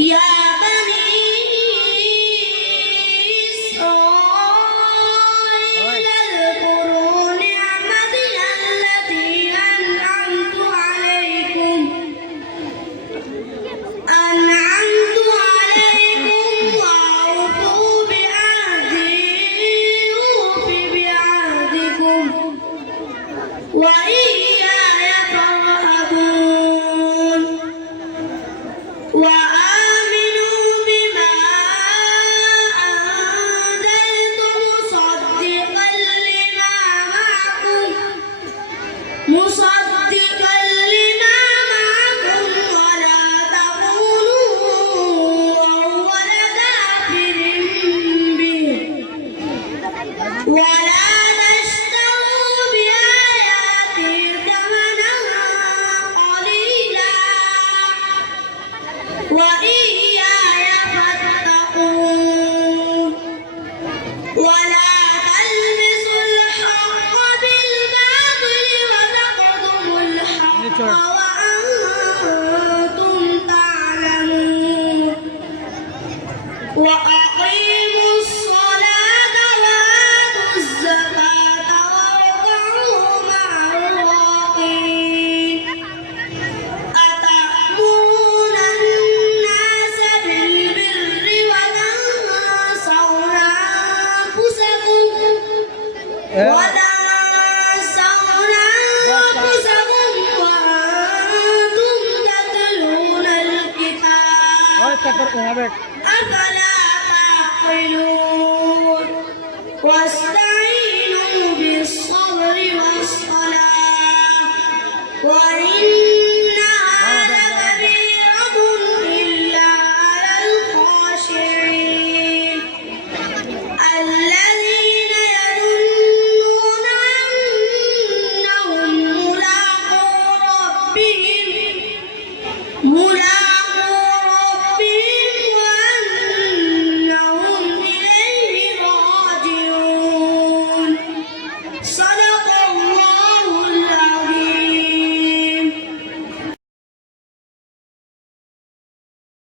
يا بني إسرائيل اذكروا نعمتي التي أنعمت عليكم وأوفوا بعهدي أوف بعهدكم وإياي فارهبون وآمنوا بما أنزلت مصدقا لما معكم ولا تكونوا أول كافر به ولا تشتروا بآياتي ثمنا قليلا وإياي فاتقون ولا تلبسوا الحق بالباطل وتكتموا الحق وأنتم تعلمون وأقيموا الصلاة وآتوا الزكاة واركعوا مع الراكعين أتأمرون الناس بالبر وتنسون أنفسكم وأنتم تتلون الكتاب أفلا تعقلون